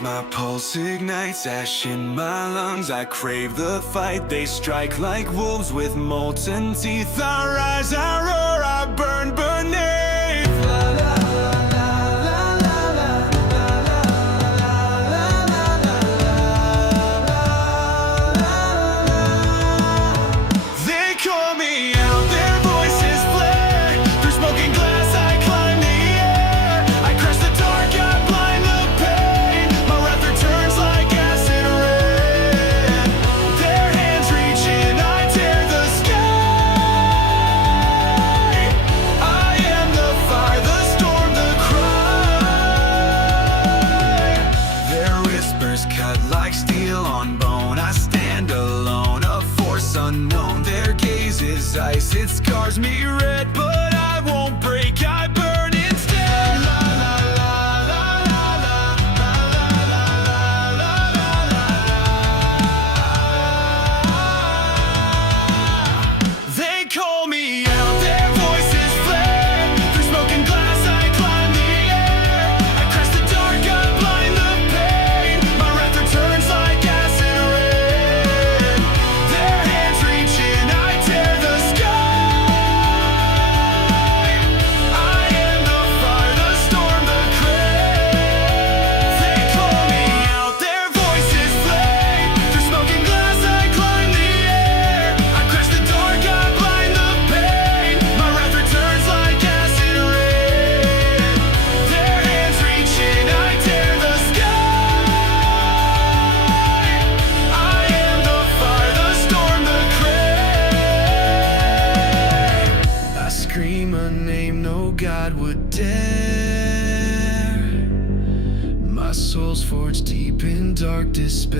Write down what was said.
As my pulse ignites, ash in my lungs, I crave the fight. They strike like wolves with molten teeth. I rise, I roar, I burn beneath. They call me out, their voices flare. Through smoking glass I climb the air. I crush the dark, I blind the pain. My wrath returns like acid rain. Their hands reach in, I tear the sky. I am the fire, the storm, the cry. Their whispers cut like steel on bone. I stand alone, a force unknown. Their gaze is ice, it scars me red, but I won't break, I burn instead. La la la la la la la la la la la la. They call me out, their voices flare. Through smoke and glass I climb the air. I crush the dark, I blind the pain. My wrath returns like acid rain. Their hands reach in, I tear the sky. I am the fire, the storm, the crane. They call me out, their voices flame. Through smoke and glass I climb the air. I crush the dark, I blind the pain. My wrath returns like acid rain. Their hands reach in, I tear the sky. I am the fire, the storm, the crane. I scream a name no God would dare. My soul's forged deep in dark despair.